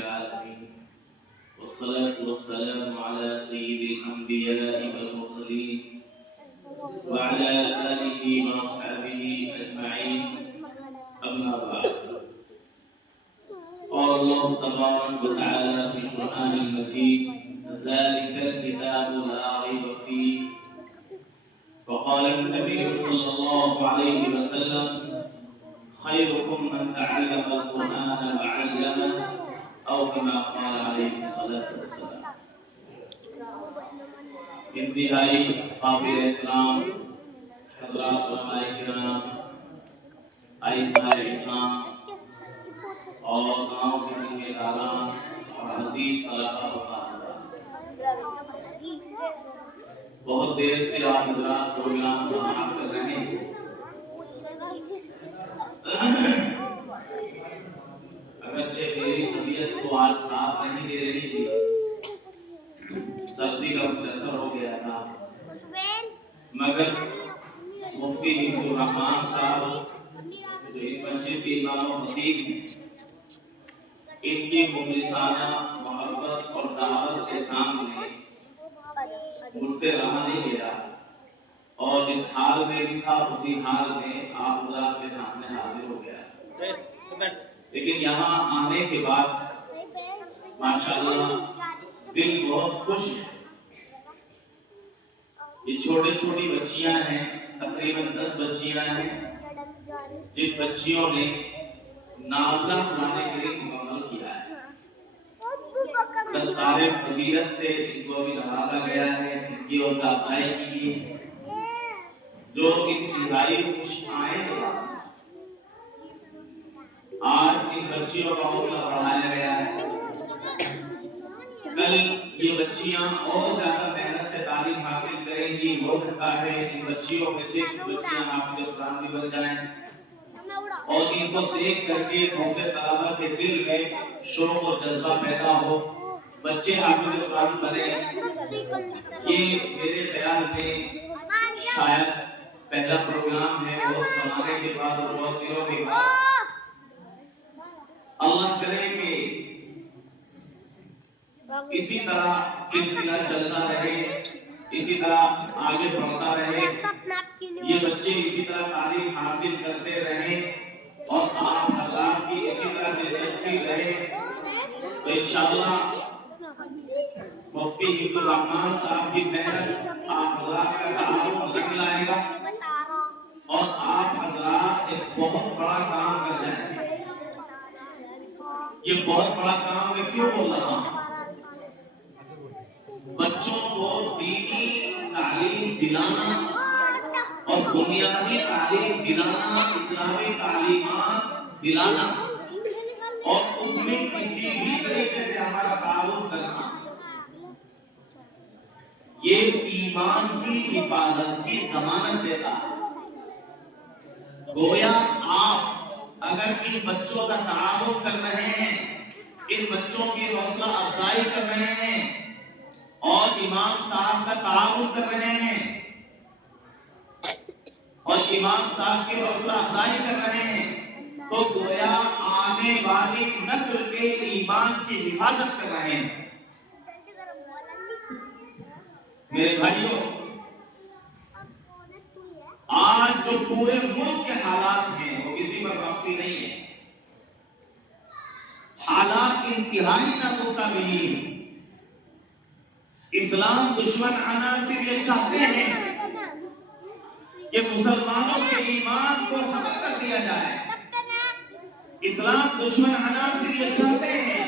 العالمين والصلاة والسلام على سيد الأنبياء والمرسلين وعلى آله وأصحابه أجمعين أما بعد قال الله تبارك وتعالى في القرآن المجيد ذلك الكتاب لا ريب فيه وقال النبي صلى الله عليه وسلم خيركم من تعلم القرآن وعلمه أو كما قال عليه الصلاة والسلام. انتہائی قابل احترام حضرات علماء کرام ائمہ احسان اور گاؤں کے ذمہ داران اور عزیز طلباء و طالبات، بہت دیر سے آپ حضرات پروگرام سماعت کر رہے ہیں. اگرچہ میری طبیعت تو آج ساتھ نہیں دے رہی تھی، سردی کا متاثر ہو گیا تھا، مگر مفتی حفظ الرحمان صاحب جو اس مسجد کے امام و خطیب ہیں، ان کی مخلصانہ محبت اور دعوت کے سامنے مجھ سے رہا نہیں گیا اور جس حال میں بھی تھا اسی حال میں آپ حضرات کے سامنے حاضر ہو گیا. لیکن یہاں آنے کے بعد ماشاءاللہ دل بہت خوش ہے. یہ چھوٹی چھوٹی بچیاں ہیں، تقریباً 10 بچیاں ہیں، جن بچیوں نے نازہ قرآن کریم مکمل کیا ہے. دستار فضیلت سے ان کو بھی نوازا گیا ہے، ان کی حوصلہ افزائی کی گئی ہے، جو انتہائی خوش آئے ہیں. آج ان بچیوں کا حوصلہ بڑھایا گیا ہے. کل یہ بچیاں اور زیادہ محنت سے تعلیم حاصل کریں گی. ہو سکتا ہے ان بچیوں میں سے کچھ بچیاں حافظ قرآن بھی بن جائیں اور ان کو دیکھ کر کے دوسرے طلباء کے دل میں شوق اور جذبہ پیدا ہو، بچے حافظ قرآن بنے. یہ میرے خیال میں شاید پہلا پروگرام ہے بہت زمانے کے بعد اور بہت دنوں کے بعد. اللہ کرے کہ اسی طرح سلسلہ چلتا رہے، اسی طرح آگے بڑھتا رہے، یہ بچے اسی طرح تعلیم حاصل کرتے رہیں اور آپ حضرات کی اسی طرح دلچسپی رہے تو انشاءاللہ مفتی حفظ الرحمان صاحب کی محنت آپ حضرات کا تعاون لگ لائے گا اور آپ حضرات ایک بہت بڑا کام کر جائیں گے. یہ بہت بڑا کام میں کیوں بول رہا ہوں؟ بچوں کو دینی تعلیم دلانا اور بنیادی تعلیم دلانا، اسلامی تعلیمات دلانا اور اس میں کسی بھی طریقے سے ہمارا تعاون کرنا، یہ ایمان کی حفاظت کی ضمانت دیتا ہے. گویا آپ اگر ان بچوں کا تعاون کر رہے ہیں، ان بچوں کی حوصلہ افزائی کر رہے ہیں اور امام صاحب کا تعاون کر رہے ہیں اور امام صاحب کی حوصلہ افزائی کر رہے ہیں تو گویا آنے والی نسل کے ایمان کی حفاظت کر رہے ہیں. میرے بھائیوں، آج جو پورے ملک کے حالات ہیں وہ کسی پر مخفی نہیں ہے. حالات انتہائی ناگفتگو. اسلام دشمن عناصر یہ چاہتے ہیں کہ مسلمانوں کے ایمان کو ختم کر دیا جائے. اسلام دشمن عناصر یہ چاہتے ہیں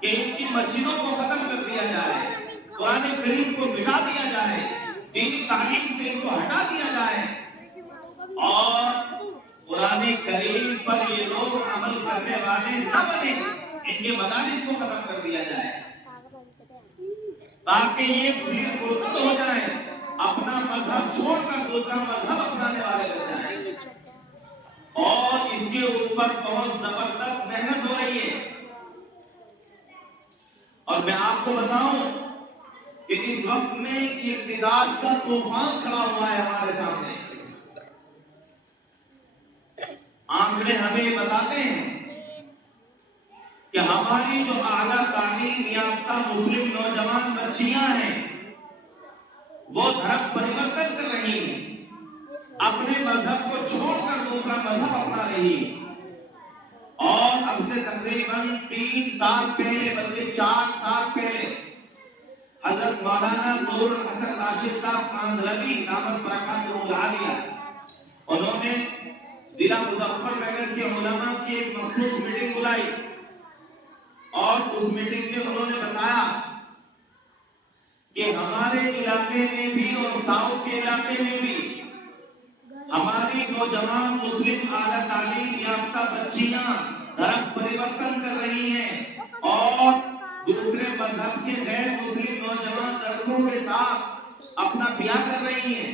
کہ ان کی مسجدوں کو ختم کر دیا جائے، قرآن کریم کو مٹا دیا جائے، دینی تعلیم سے ان کو ہٹا دیا جائے اور قرآن کریم پر یہ لوگ عمل کرنے والے نہ بنے. ان کے مدارس کو ختم کر دیا جائے تاکہ یہ بھیڑ مرتد ہو جائیں، اپنا مذہب چھوڑ کر دوسرا مذہب اپنانے والے بن جائیں. اور اس کے اوپر بہت زبردست محنت ہو رہی ہے. اور میں آپ کو بتاؤں کہ اس وقت میں ارتداد کا طوفان کھڑا ہوا ہے ہمارے سامنے. آنکڑے ہمیں بتاتے ہیں کہ ہماری جو اعلیٰ تعلیم یافتہ مسلم نوجوان بچیاں ہیں وہ دھرم پریورتن کر رہی ہیں، اپنے مذہب کو چھوڑ کر دوسرا مذہب اپنا رہی ہیں، اور اب سے تقریباً 3 سال پہلے بلکہ 4 سال پہلے حضرت مولانا نور الحسن راشد صاحب کاندھلوی دامت برکاتہ العالیہ انہوں نے ضلع مظفر نگر کے علماء کی ایک مخصوص میٹنگ بلائی، اور اس میٹنگ میں انہوں نے بتایا کہ ہمارے علاقے میں بھی اور ساؤتھ کے علاقے میں بھی ہماری نوجوان مسلم اعلیٰ تعلیم یافتہ بچیاں دھرم پریورتن کر رہی ہیں اور دوسرے مذہب کے غیر مسلم نوجوان لڑکوں کے ساتھ اپنا بیاہ کر رہی ہیں،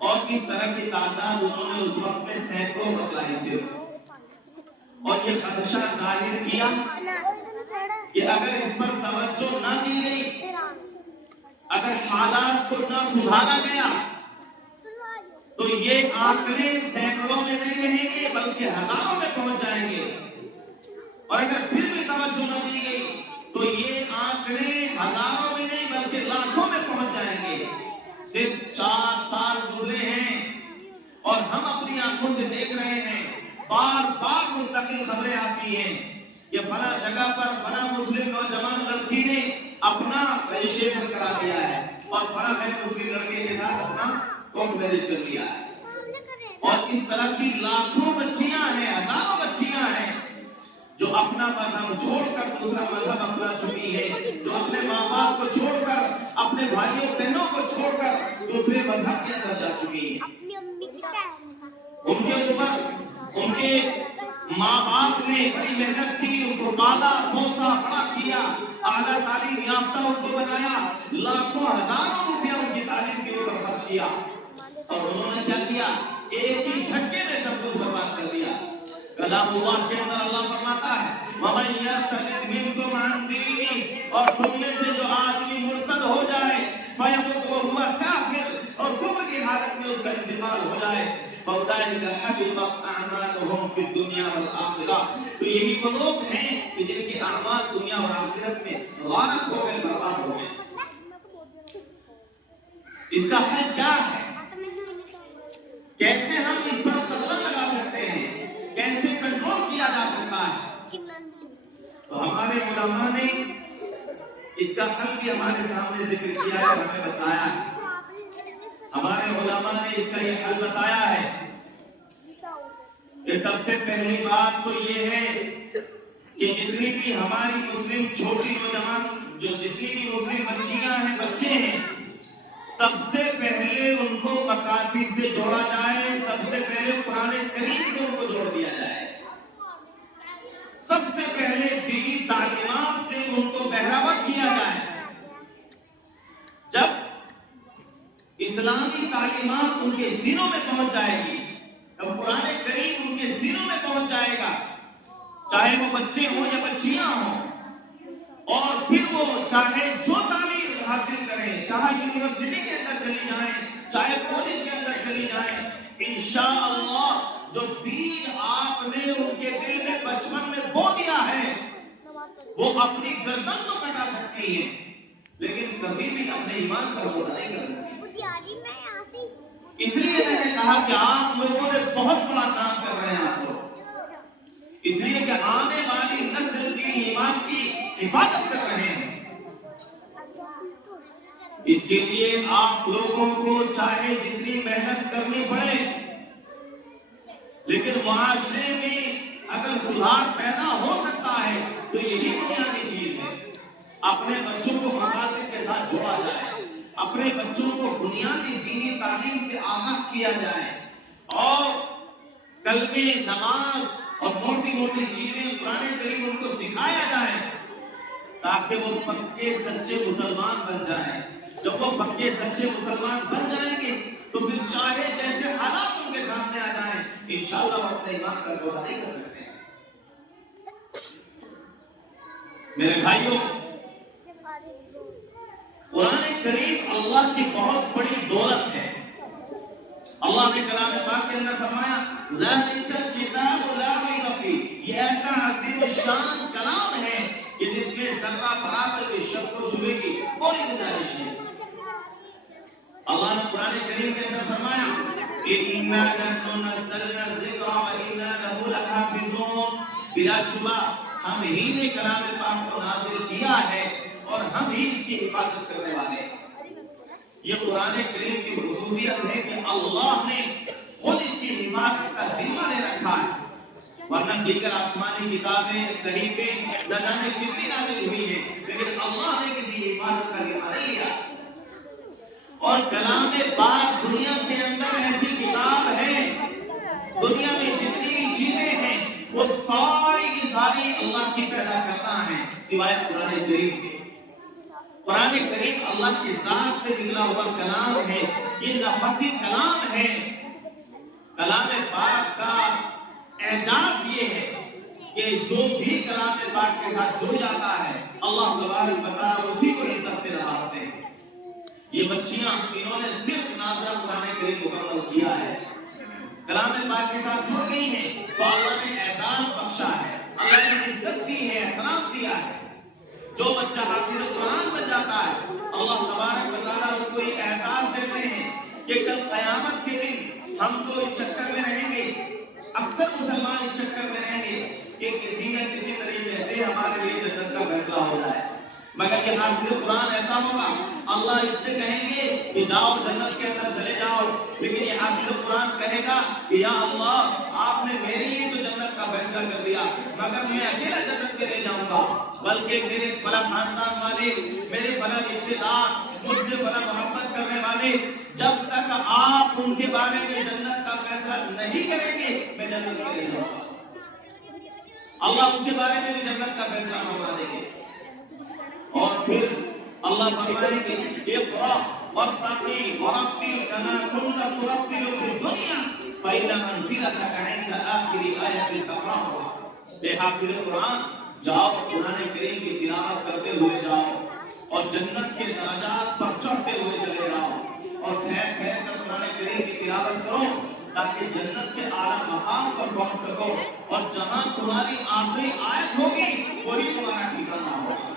اور اس طرح کی تعداد انہوں نے اس وقت میں سینکڑوں بتلائی صرف، اور یہ خدشہ ظاہر کیا کہ اگر اس پر توجہ نہ دی گئی، اگر حالات کو نہ سدھارا گیا تو یہ آنکڑے سینکڑوں میں نہیں رہیں گے بلکہ ہزاروں میں پہنچ جائیں گے، اور اگر پھر بھی توجہ نہ دی گئی تو یہ آنکڑے ہزاروں میں نہیں بلکہ لاکھوں میں پہنچ جائیں گے۔ صرف 4 سال گزرے ہیں اور ہم اپنی آنکھوں سے دیکھ رہے ہیں، بار بار مستقل خبریں آتی ہیں کہ فلاں جگہ پر فلاں مسلم نوجوان لڑکی نے اپنا رجسٹریشن کرا دیا ہے اور فلاں غیر مسلم لڑکے کے ساتھ اپنا کورٹ میرج کر لیا ہے، اور اس طرح کی لاکھوں بچیاں ہیں، ہزاروں بچیاں ہیں جو اپنا مذہب چھوڑ کر دوسرا مذہب اپنا چکی ہے، جو اپنے ماں باپ کو چھوڑ کر، اپنے بھائیوں بہنوں کو چھوڑ کر دوسرے مذہب کے اندر جا چکی ہیں۔ ان کے اوپر ان کے ماں باپ نے بڑی محنت کی، ان کو پالا پوسا بڑا کیا، اعلیٰ تعلیم یافتہ ان کو بنایا، لاکھوں ہزاروں روپیہ ان کی تعلیم کے اوپر خرچ کیا، اور انہوں نے کیا کیا؟ ایک ہی جھٹکے میں سب کچھ برباد کر دیا۔ کلام اللہ کے اندر اللہ فرماتا ہے وَمَن يَرْتَدِدْ مِنكُمْ عَنْ دِينِهِ، اور تم میں سے جو آدمی مرتد ہو جائے فَيَمُتْ وَهُوَ كَافِرٌ، اور کفر کی حالت میں اس کا انتقال ہو جائے، فَأُولَٰئِكَ حَبِطَتْ أَعْمَالُهُمْ فِي الدُّنْيَا وَالْآخِرَةِ، تو یہی وہ لوگ ہیں کہ جن کے اعمال دنیا اور آخرت میں غارق ہو گئے، برباد ہو گئے۔ اس کا حل کیا ہے؟ کیسے ہم اس پر قدم لگا سکتے ہیں؟ کیسے کنٹرول کیا جا سکتا ہے؟ تو ہمارے علماء نے اس کا حل بھی ہمارے سامنے ذکر کیا ہے، ہمیں بتایا ہے۔ ہمارے علماء نے اس کا یہ حل بتایا ہے کہ سب سے پہلی بات تو یہ ہے کہ جتنی بھی ہماری مسلم چھوٹی نوجوان، جتنی بھی مسلم بچیاں ہیں، بچے ہیں، سب سے پہلے ان کو مکاتب سے جوڑا جائے، سب سے پہلے قرآن کریم سے ان کو جوڑ دیا جائے، سب سے پہلے دینی تعلیمات سے ان کو بہرہوت کیا جائے۔ جب اسلامی تعلیمات ان کے سینوں میں پہنچ جائے گی، جب قرآن کریم ان کے سینوں میں پہنچ جائے گا، چاہے وہ بچے ہوں یا بچیاں ہوں، اور پھر وہ چاہے جو تعلیم حاصل کریں، چاہے یونیورسٹی کے اندر چلی جائیں، چاہے کالج کے اندر چلی جائیں، انشاءاللہ جو بیج آپ نے ان کے دل میں بچپن میں بو دیا ہے وہ اپنی گردن تو کٹا سکتی ہیں لیکن کبھی بھی اپنے ایمان پر سودا نہیں کر سکتی۔ اس لیے میں نے کہا کہ آپ لوگوں نے بہت بڑا کام کر رہے ہیں، آپ لوگ، اس لیے کہ آنے والی نسل کی ایمان کی حفاظت کر رہے ہیں۔ اس کے لیے آپ لوگوں کو چاہے جتنی محنت کرنی پڑے، لیکن معاشرے میں اگر سدھار پیدا ہو سکتا ہے تو یہی بنیادی چیز ہے۔ اپنے بچوں کو مکاتب کے ساتھ جوڑا جائے، اپنے بچوں کو بنیادی دینی تعلیم سے آگاہ کیا جائے، اور کلمے، نماز اور موٹی موٹی چیزیں قرآن کریم ان کو سکھایا جائے تاکہ وہ پکے سچے مسلمان بن جائیں۔ جب وہ پکے سچے مسلمان بن جائیں گے تو پھر چاہے جیسے حالات ان کے سامنے آ جائیں، انشاءاللہ وہ اپنے ایمان کا سودا نہیں کر سکتے۔ میرے بھائیوں، قرآن کریم اللہ کی بہت بڑی دولت ہے۔ اللہ نے کلام پاک کے اندر فرمایا ذالک الکتاب لا ریب فیہ، یہ ایسا عظیم الشان کلام ہے کہ جس میں ذرہ برابر بھی شک و شبہ کی کوئی گنجائش نہیں۔ اللہ نے قرآن کریم کے اندر فرمایا اِنَّا نَحْنُ نَزَّلْنَا الذِّکْرَ وَإِنَّا لَهُ لَحَافِظُونَ، بلا شبہ ہم ہی نے کلام پاک کو نازل کیا ہے اور ہم ہی اس کی حفاظت کرنے والے ہیں۔ یہ قرآن کریم کی خصوصیت ہے کہ اللہ نے خود اس کی حفاظت کا ذمہ لے رکھا ہے، ورنہ دیگر آسمانی کتابیں صحیفے نہ جانے کتنی نازل ہوئی ہیں، لیکن اللہ نے کسی حفاظت کا ذمہ نہیں لیا۔ اور کلام پاک دنیا کے اندر ایسی کتاب ہے، دنیا میں جتنی بھی چیزیں ہیں وہ ساری کی ساری اللہ کی پیدا کرتا ہے سوائے قرآن کریم کے۔ قرآن کریم اللہ کی ذات سے نکلا ہوا کلام ہے، یہ نفسی کلام ہے۔ کلام پاک کا اعجاز یہ ہے کہ جو بھی کلام پاک کے ساتھ جڑ جاتا ہے اللہ تبارک و تعالیٰ اسی کو عزت سے نوازتے ہیں۔ یہ بچیاں انہوں نے صرف ناظرہ قرآن کریم مکمل کیا ہے، کلام پاک کے ساتھ جڑ گئی ہیں تو اللہ نے اعزاز بخشا ہے، اللہ نے عزت دی ہے، احترام دیا ہے۔ جو بچہ حافظ قرآن بن جاتا ہے اللہ تبارک و تعالیٰ اس کو یہ احساس دیتے ہیں کہ کل قیامت کے دن ہم تو اس چکر میں رہیں گے، اکثر مسلمان اس چکر میں رہیں گے کہ کسی نہ کسی طریقے سے ہمارے لیے جنت کا فیصلہ ہو جائے، مگر یہ حافظ قرآن ایسا ہوگا اللہ اس سے کہیں گے کہ جاؤ جنت کے اندر چلے جاؤ، لیکن یہ حافظ قرآن کہے گا کہ یا اللہ آپ نے میرے لیے تو جنت کا فیصلہ کر دیا مگر میں اکیلا جنت میں نہیں جاؤں گا، بلکہ میرے فلاں خاندان والے، میرے فلاں رشتے دار، مجھ سے فلاں محبت کرنے والے، جب تک آپ ان کے بارے میں جنت کا فیصلہ نہیں کریں گے میں جنت میں نہیں جاؤں گا۔ اللہ ان کے بارے میں بھی جنت کا فیصلہ کروا دیں گے۔ اور پھر اللہ فرمائے کہ اقرأ وارتقی ورتل کما كنت ترتل في الدنيا فإن منزلتك عند آخر آية تقرأها، اے حافظ قرآن جاؤ قرآن کریم کی تلاوت کرتے ہوئے جاؤ اور جنت کے درجات پر چڑھتے ہوئے چلے جاؤ اور ٹھہر ٹھہر کر قرآن کریم کی تلاوت کرو تاکہ جنت کے اعلیٰ مقام پر پہنچ سکو، اور جہاں تمہاری آخری آیت ہوگی وہی تمہارا ٹھکانہ ہوگا۔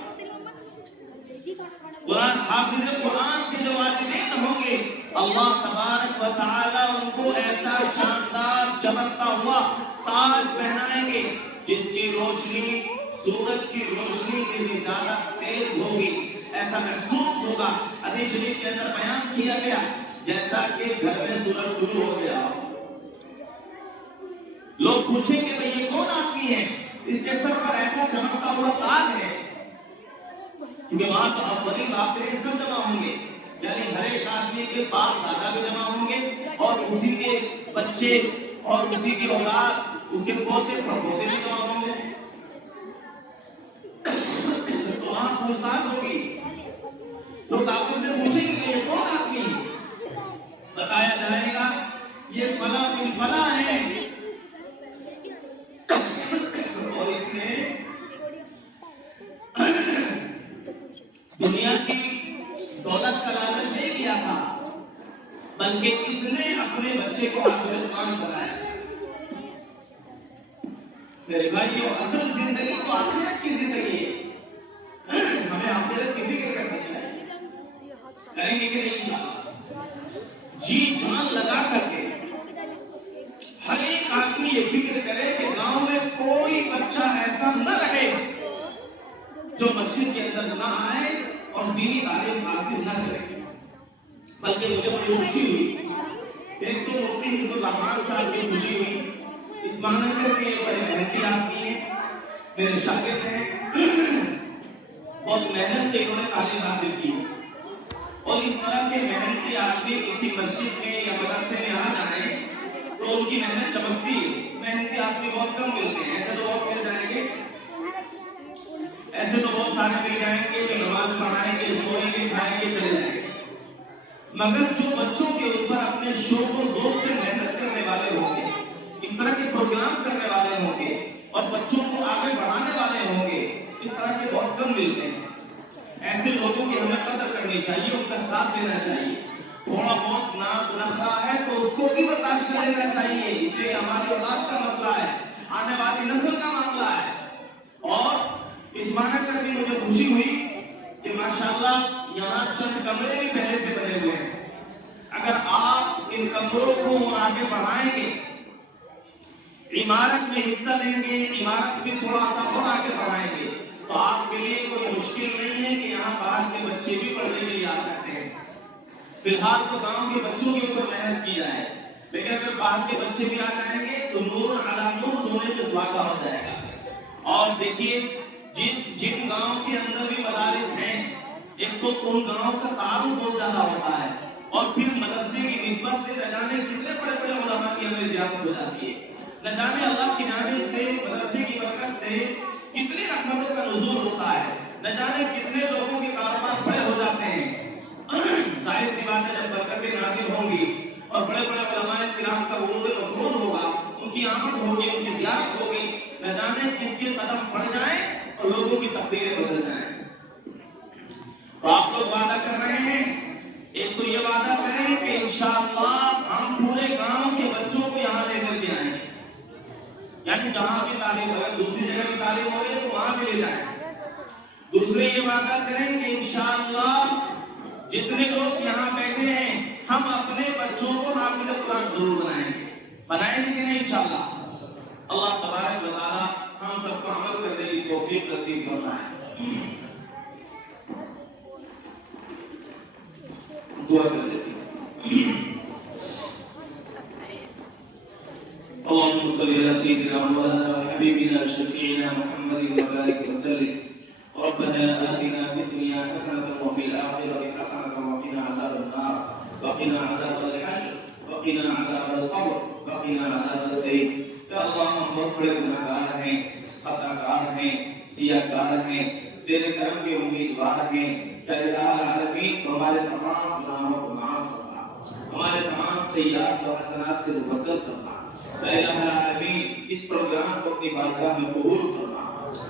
قرآن حافظ قرآن کے جو والدین ہوں گے اللہ تبارک و تعالیٰ ان کو ایسا شاندار چمکتا ہوا تاج پہنائیں گے جس کی روشنی سورج کی روشنی سے بھی زیادہ تیز ہوگی، ایسا محسوس ہوگا۔ حدیث شریف کے اندر بیان کیا گیا جیسا کہ گھر میں سورج طلوع ہو گیا، لوگ پوچھیں کہ بھئی یہ کون آدمی ہے، اس کے سر پر ایسا چمکتا ہوا تاج ہے، کیونکہ وہاں تو اولین باپ سب جمع ہوں گے، یعنی ہر ایک آدمی کے باپ دادا بھی جمع ہوں گے اور اسی کے بچے اور اسی کی اولاد، اس کے پوتے پڑپوتے بھی جمع ہوں گے، تو وہاں پوچھ تاچھ ہوگی، لوگ آپس میں پوچھیں گے کہ یہ کون آدمی ہے، بتایا جائے گا یہ فلاں بن فلاں ہے، اور اس نے دنیا کی دولت کا لالچ نہیں کیا تھا بلکہ اس نے اپنے بچے کو حافظ قرآن بنایا۔ میرے بھائیو اصل زندگی تو آخرت کی زندگی ہے، ہمیں آخرت کی فکر کرنی چاہیے، کریں گے کہ نہیں انشاءاللہ، جی جان لگا کر کے ہر ایک آدمی یہ فکر کرے کہ گاؤں میں کوئی بچہ ایسا نہ رہے جو مسجد کے اندر نہ آئے اور دینی تعلیم حاصل نہ کرے، بلکہ مجھے بڑی خوشی ہوئی، ایک تو مفتی حفظ الرحمان صاحب کی خوشی ہوئی، اس معنی کر کے بڑے محنتی آدمی ہیں، میرے شاگرد ہیں، بہت محنت سے انہوں نے تعلیم حاصل کی، اور اس طرح کے محنتی آدمی کسی مسجد میں یا مدرسے میں آ جائیں تو ان کی محنت چمکتی ہے۔ محنتی آدمی بہت کم ملتے ہیں، ایسے تو بہت مل جائیں گے، ایسے تو بہت سارے مل جائیں گے جو نماز پڑھائیں گے، سوئیں گے، کھائیں گے، چلے جائیں گے، مگر جو بچوں کے اوپر اپنے شوق و ذوق سے محنت کرنے والے ہوں گے، اس طرح کے پروگرام کرنے والے ہوں گے اور بچوں کو آگے بڑھانے والے ہوں گے، اس طرح کے بہت کم ملتے ہیں۔ ایسے لوگوں کی ہمیں قدر کرنی چاہیے، ان کا ساتھ دینا چاہیے، تھوڑا بہت ناز نخرا ہے تو اس کو بھی برداشت کر لینا چاہیے، اس لیے ہماری اولاد کا مسئلہ ہے، آنے والی نسل کا معاملہ ہے۔ اور اس معنی کر بھی مجھے خوشی ہوئی کہ ماشاءاللہ یہاں چند کمرے بھی پہلے سے بنے ہوئے ہیں۔ اگر آپ ان کمروں کو آگے بڑھائیں گے، عمارت میں حصہ لیں گے، عمارت میں تھوڑا سا اور آگے بڑھائیں گے، تو آپ کے لیے کوئی مشکل نہیں ہے کہ یہاں باہر کے بچے بھی پڑھنے کے لیے آ سکتے ہیں۔ فی الحال تو گاؤں کے بچوں کے اوپر محنت کی جائے، لیکن اگر باہر کے بچے بھی آ جائیں گے تو نور علی نور سونے پہ سہاگا ہو جائے گا۔ اور دیکھیے جن گاؤں کے اندر بھی مدارس ہیں، ایک تو ان گاؤں کا تعارف بہت زیادہ ہوتا ہے، اور پھر مدرسے کی نسبت سے نہ جانے کتنے بڑے بڑے علماء کی ہمیں زیارت ہو جاتی ہے، نہ جانے اللہ کی جانب سے مدرسے کی برکت سے کتنی رحمتوں کا نزول ہوتا ہے، نہ جانے کتنے لوگوں کے کاروبار بڑے ہو جاتے ہیں۔ ظاہر سی بات ہے، جب برکتیں نازل ہوں گی اور بڑے بڑے علماء کرام کا ورود مسموع ہوگا، ان کی آمد ہوگی، ان کی زیارت ہوگی، نہ جانے کس کے قدم پڑ جائیں اور لوگوں کی تقدیریں بدل جائیں۔ تو آپ لوگ وعدہ کر رہے ہیں، ایک تو یہ وعدہ کریں کہ انشاءاللہ ہم پورے گاؤں کے بچوں کو یہاں لے کر کے آئیں گے، یعنی جہاں بھی تعلیم، اگر دوسری جگہ بھی تعلیم ہو رہی ہے تو وہاں بھی لے جائیں۔ دوسرے یہ وعدہ کریں کہ انشاءاللہ جتنے لوگ یہاں بیٹھے ہیں، ہم اپنے بچوں کو حافظ قرآن ضرور بنائیں گے کہ نہیں انشاءاللہ۔ اللہ تبارک و تعالی ہم سب کو عمل کرنے کی توفیق نصیب فرمائے۔ دعا کر لیتے ہیں۔ اللهم صل على سيدنا مولانا وحبيبنا وشفيعنا محمد وبارك وسلم۔ ربنا آتنا في الدنيا حسنة وفي الآخرة حسنة وقنا عذاب النار، وقنا عذاب الحشر، وقنا عذاب القبر، وقنا عذاب الدين۔ یا اللہ ہم بہت بڑے گناہگار ہیں، خطا کار ہیں، سیاہ کار ہیں، تیرے کرم کے امیدوار ہیں۔ یا الہ العالمین ہمارے تمام گناہوں کو معاف فرما، ہمارے تمام سیئات و حسنات سے مبدل فرما۔ یا الہ العالمین اس پروگرام کو اپنی بارگاہ میں قبول فرما۔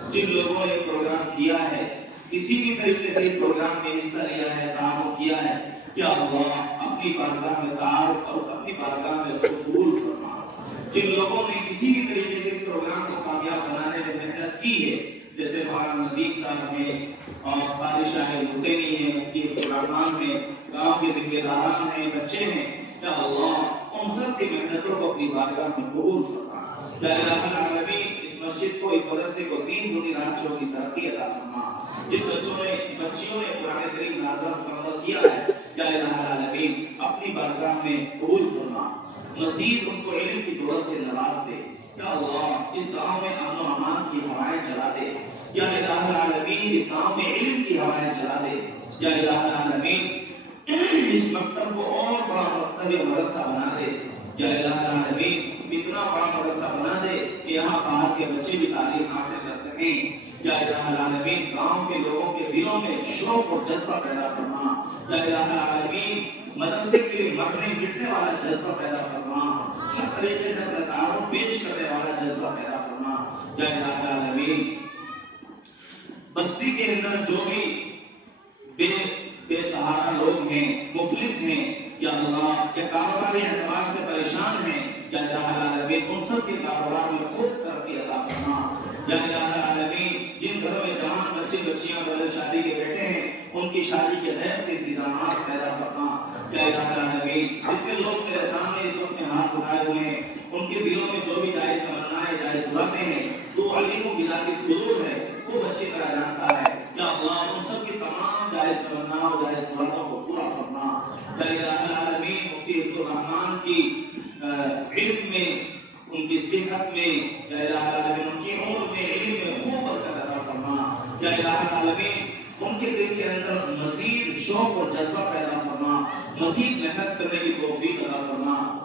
جن لوگوں نے پروگرام کیا ہے، کسی بھی طریقے سے پروگرام میں حصہ لیا ہے، تعاون کیا ہے، یا اللہ اپنی بارگاہ میں تعارف اور اپنی بارگاہ میں اس کو قبول فرما۔ جن لوگوں نے کسی بھی طریقے سے اس پروگرام کو کامیاب بنانے میں محنت کی ہے، جیسے مولانا ندیم صاحب ہیں اور قاری شاہ حسینی ہیں، مفتی عبدالرحمان ہیں، گاؤں کے ذمہ داران ہیں، بچے ہیں، یا اللہ ان سب کی محنتوں کو اپنی بارگاہ میں قبول فرما۔ یا الہ العالمین اس مسجد کو، اس مدرسے کو دین دنیا راتوں کی ترقی عطا فرما۔ جن بچیوں نے قرآن کریم نازل مکمل کیا ہے، یا الہ العالمین اپنی بارگاہ میں قبول فرما۔ مزید ان کو علم کی دولت سے نواز دے، یا اللہ اس گاؤں میں امن و امان کی ہوائیں چلا دے، یا الہ العالمین اس گاؤں میں علم کی ہوائیں چلا دے، یا الہ العالمین اس مکتب کو اور بڑا مکتب یا مدرسہ بنا دے، یا الہ العالمین اتنا بڑا مدرسہ بنا دے کہ یہاں باہر کے بچے بھی تعلیم حاصل کر سکیں۔ یا الہ العالمین گاؤں کے لوگوں کے دلوں میں شوق اور جذبہ پیدا فرما۔ یا الہ العالمین مدرسے کے لیے مرنے مٹنے والا جذبہ پیدا فرما، ہر طریقے سے اپنا تعاون پیش کرنے والا جذبہ پیدا فرما۔ یا الہ العالمین بستی کے اندر جو بھی بے سہارا لوگ ہیں، مفلس ہیں، یا اللہ یا کاروباری اعتبار سے پریشان ہیں، یا الہ العالمین ان سب کے کاروبار میں خوب ترقی عطا فرما۔ یا الہ العالمین جن گھروں میں جوان بچے بچیاں بغیر شادی کے بیٹھے ہیں، ان کی شادی کے غیر سے انتظامات پیدا فرما۔ یا الہ العالمین جتنے لوگ میرے سامنے اس وقت میں ہاتھ اٹھائے ہوئے ہیں، ان کے دلوں میں جو بھی جائز تمنائیں جائز باتیں ہیں، تو علیم و بلا کی صدور ہے، وہ اچھی طرح جانتا ہے۔ یا اللہ ان سب کی تمام جائز تمناؤں جائز باتوں کو پورا فرما۔ یا الہ العالمین مفتی عبدالرحمان کی علم میں، ان کی صحت میں، یا الہ العالمین ان کی عمر میں، علم میں خوب برکت عطا فرما۔ یا الہ العالمین ان کے دل کے اندر مزید شوق اور جذبہ پیدا فرما، مزید محنت کرنے کی توفیق عطا فرما۔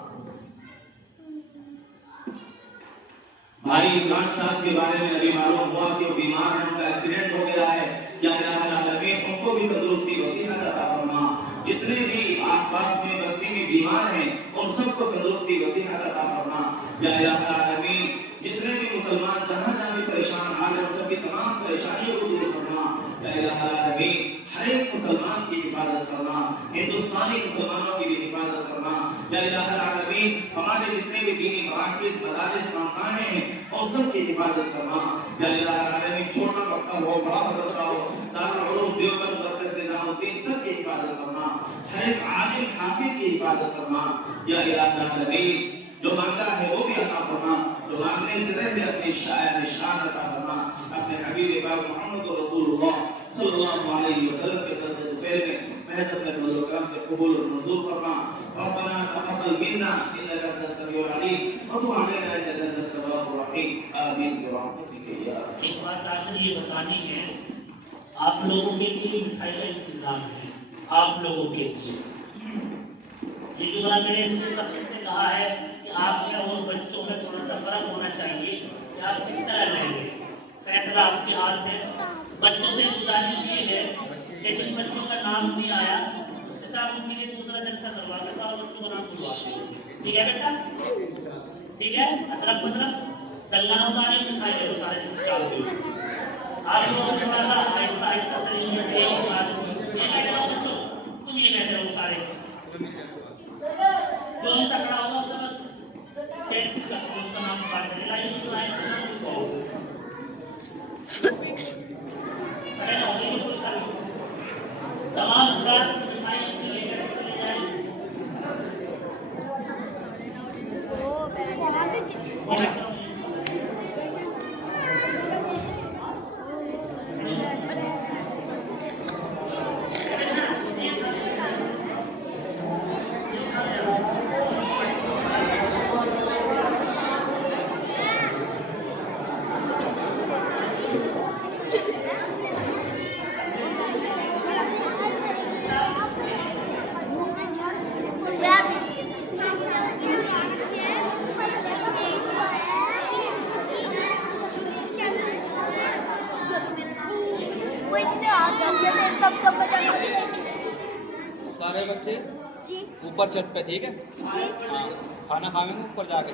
بھائی عمران صاحب کے بارے میں ابھی معلوم ہوا کہ وہ بیمار ہیں، ان کا ایکسیڈنٹ ہو گیا ہے، یا الہ العالمین ان کو بھی تندرستی وصیحت عطا فرما۔ جتنے بھی آس پاس میں بستی میں بیمار ہیں ان سب کو تندرستی وصیحت عطا فرما۔ یا الہ العالمین جتنے بھی مسلمان جہاں جہاں بھی پریشان حال ہیں ان سب کی تمام پریشانیوں کو دور فرما۔ یا الہ العالمین ہر ایک مسلمان کی حفاظت فرما، ہندوستانی مسلمانوں کی بھی حفاظت فرما یا الہ العالمین، ہمارے جتنے بھی دینی مراکز مدارس خانقاہیں ہیں اور سب کی حفاظت فرما یا الہ العالمین، چھوٹا مکتب ہو بڑا مدرسہ ہو، دارالعلوم دیوبند مرکز نظام الدین، سب کی حفاظت فرما، ہر ایک عالم حافظ کی حفاظت فرما یا الہ العالمین، جو مانگا ہے وہ بھی عطا فرما، جو مانگنے سے رہتے اپنی شان عطا فرما، اپنے حبیب پاک محمد رسول اللہ صلی اللہ علیہ وسلم کے صدقے طفیل میں محض اپنے فضل و کرم سے قبول اور منظور فرما. ربنا تقبل منا انك انت السميع العليم وتب علينا انك انت التواب الرحيم. آمین برحمتك یا ارحم. ایک بات آخر یہ بتانی ہے، آپ لوگوں کے لیے مٹھائی کا انتظام ہے، آپ لوگوں کے لیے یہ جو میں نے اس سے کہا ہے کہ آپ میں اور بچوں میں تھوڑا سا فرق ہونا چاہیے کہ آپ کس طرح لیں گے، فیصلہ آپ کے ہاتھ ہے. بچوں سے گزارش یہ ہے کہ جن بچوں کا نام نہیں آیا اس کے ساتھ ان کے لیے دوسرا جلسہ کروا کے سارے بچوں کا نام بلواتے ہیں. ٹھیک ہے بیٹا؟ ٹھیک ہے؟ ادرک بدرک دلہ اتارے مٹھائی لے لو سارے چپ چاپ دے. آپ لوگ تھوڑا سا آہستہ آہستہ طریقے سے یہ بیٹھے رہو بچوں، تم یہ بیٹھے رہو سارے، جو ہم چکڑا ہوگا اسے بس پیٹ کر کے اس کا نام پکار کرے گا. یہ جو ہے تمام افراد مٹھائی لے کر چلے جائیں. سارے بچے اوپر چھت پہ، ٹھیک ہے؟ کھانا کھائیں گے اوپر جا کے.